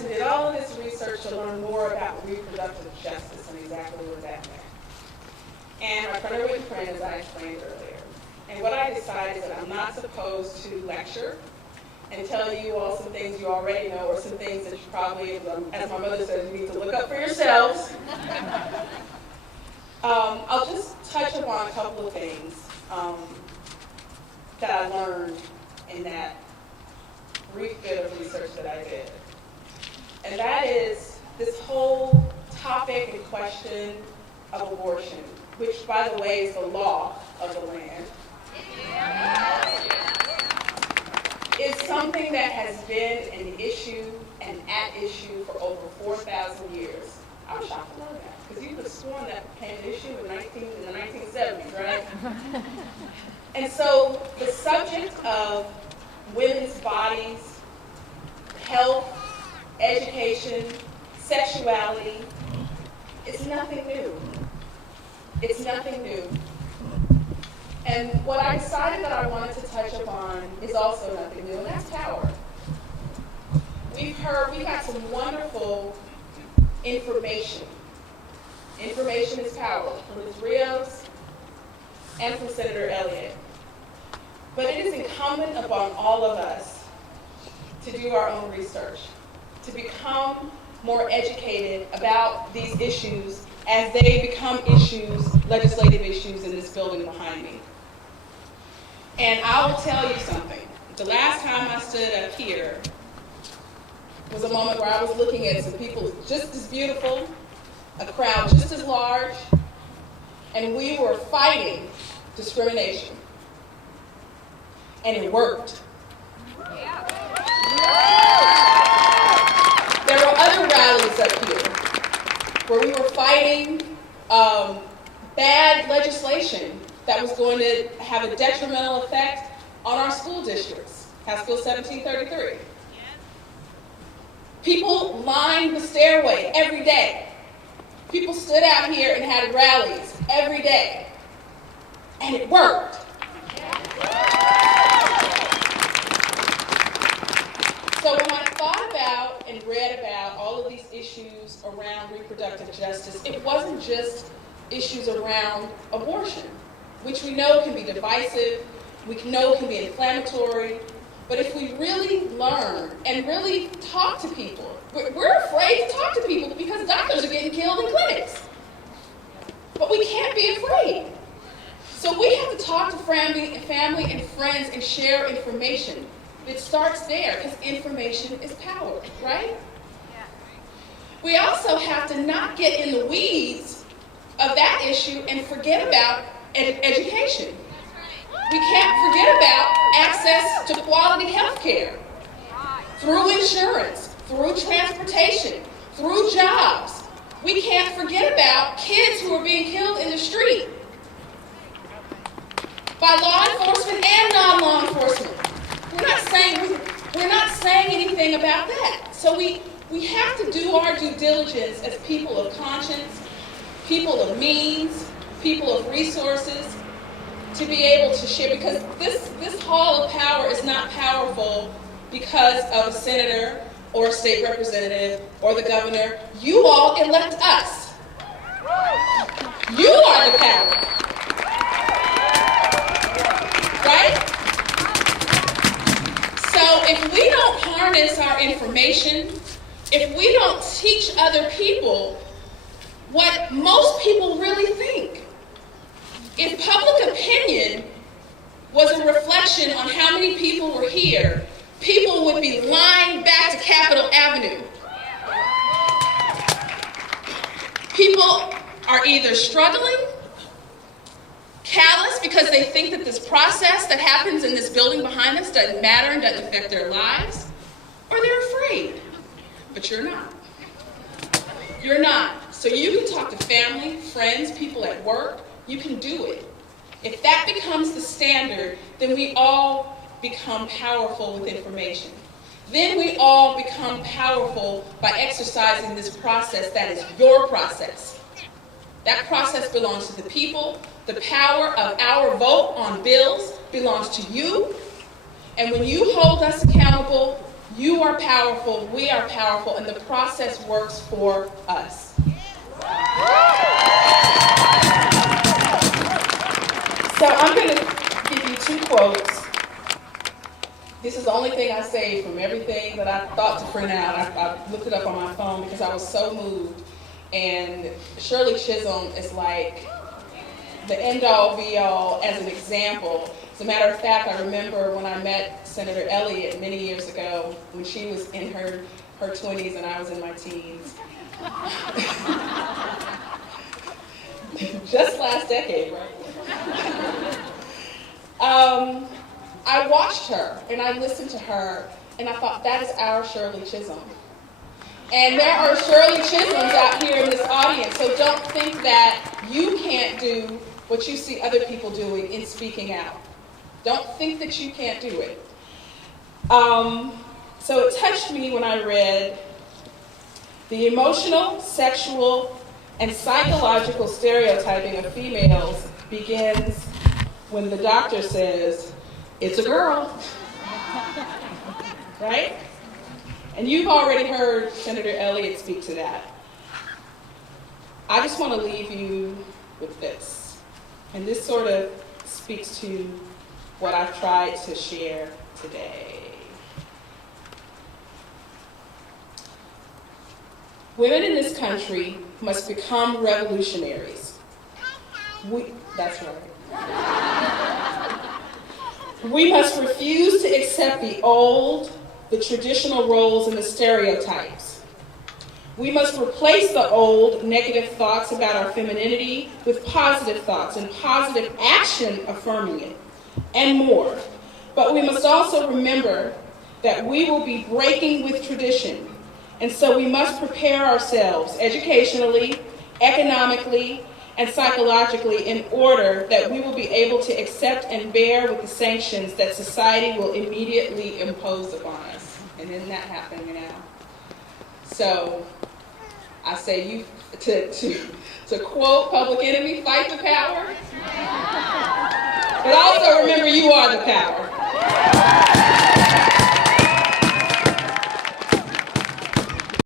and did all of this research to learn more about reproductive justice and exactly what that meant. And my printer wouldn't print, as I explained earlier. And what I decided is that I'm not supposed to lecture and tell you all some things you already know, or some things that you probably, as my mother says, you need to look up for yourselves. I'll just touch upon a couple of things that I learned in that brief bit of research that I did. And that is this whole topic and question of abortion, which, by the way, is the law of the land, is something that has been an issue and at issue for over 4,000 years. I was shocked to know that, because you would have sworn that became an issue in the 1970s, right? And so the subject of women's bodies, health, education, sexuality, is nothing new. It's nothing new. And what I decided that I wanted to touch upon is also nothing new, and that's power. We've got some wonderful information. Information is power, from Ms. Rios and from Senator Elliott. But it is incumbent upon all of us to do our own research, to become more educated about these issues as they become issues, legislative issues in this building behind me. And I will tell you something. The last time I stood up here was a moment where I was looking at some people just as beautiful, a crowd just as large, and we were fighting discrimination. And it worked. There were other rallies up here where we were fighting bad legislation that was going to have a detrimental effect on our school districts. House Bill 1733. People lined the stairway every day. People stood out here and had rallies every day. And it worked. So when I thought about and read about all of these issues around reproductive justice, it wasn't just issues around abortion, which we know can be divisive, we know can be inflammatory, but if we really learn and really talk to people, we're afraid to talk to people because doctors are getting killed in clinics. But we can't be afraid. So we have to talk to family and friends and share information. It starts there, because information is power, right? Yeah. We also have to not get in the weeds of that issue and forget about education. We can't forget about access to quality health care through insurance, through transportation, through jobs. We can't forget about kids who are being killed in the street by law enforcement and non-law enforcement. We're not saying anything about that. So we have to do our due diligence as people of conscience, people of means, people of resources, to be able to share, because this hall of power is not powerful because of a senator or a state representative or the governor. You all elect us. You are the power. Right? So if we don't harness our information, if we don't teach other people what most people really think, if public opinion was a reflection on how many people were here, people would be lined back to Capitol Avenue. People are either struggling, callous because they think that this process that happens in this building behind us doesn't matter and doesn't affect their lives, or they're afraid. But you're not. You're not. So you can talk to family, friends, people at work. You can do it. If that becomes the standard, then we all become powerful with information. Then we all become powerful by exercising this process that is your process. That process belongs to the people. The power of our vote on bills belongs to you. And when you hold us accountable, You are powerful, we are powerful, and the process works for us. So I'm going to give you 2 quotes. This is the only thing I saved from everything that I thought to print out. I looked it up on my phone because I was so moved. And Shirley Chism is like the end-all, be-all as an example. As a matter of fact, I remember when I met Senator Elliott many years ago when she was in her 20s and I was in my teens. Just last decade, right? I watched her and I listened to her and I thought, that is our Shirley Chism. And there are Shirley Chisms out here in this audience, so don't think that you can't do what you see other people doing in speaking out. Don't think that you can't do it. So it touched me when I read, the emotional, sexual, and psychological stereotyping of females begins when the doctor says, it's a girl. Right? And you've already heard Senator Elliott speak to that. I just want to leave you with this. And this sort of speaks to what I've tried to share today. Women in this country must become revolutionaries. That's right. We must refuse to accept the old, the traditional roles and the stereotypes. We must replace the old negative thoughts about our femininity with positive thoughts and positive action affirming it, and more. But we must also remember that we will be breaking with tradition, and so we must prepare ourselves educationally, economically, and psychologically in order that we will be able to accept and bear with the sanctions that society will immediately impose upon us. And isn't that happening now? So I say you to quote Public Enemy, fight the power. But also remember you are the power.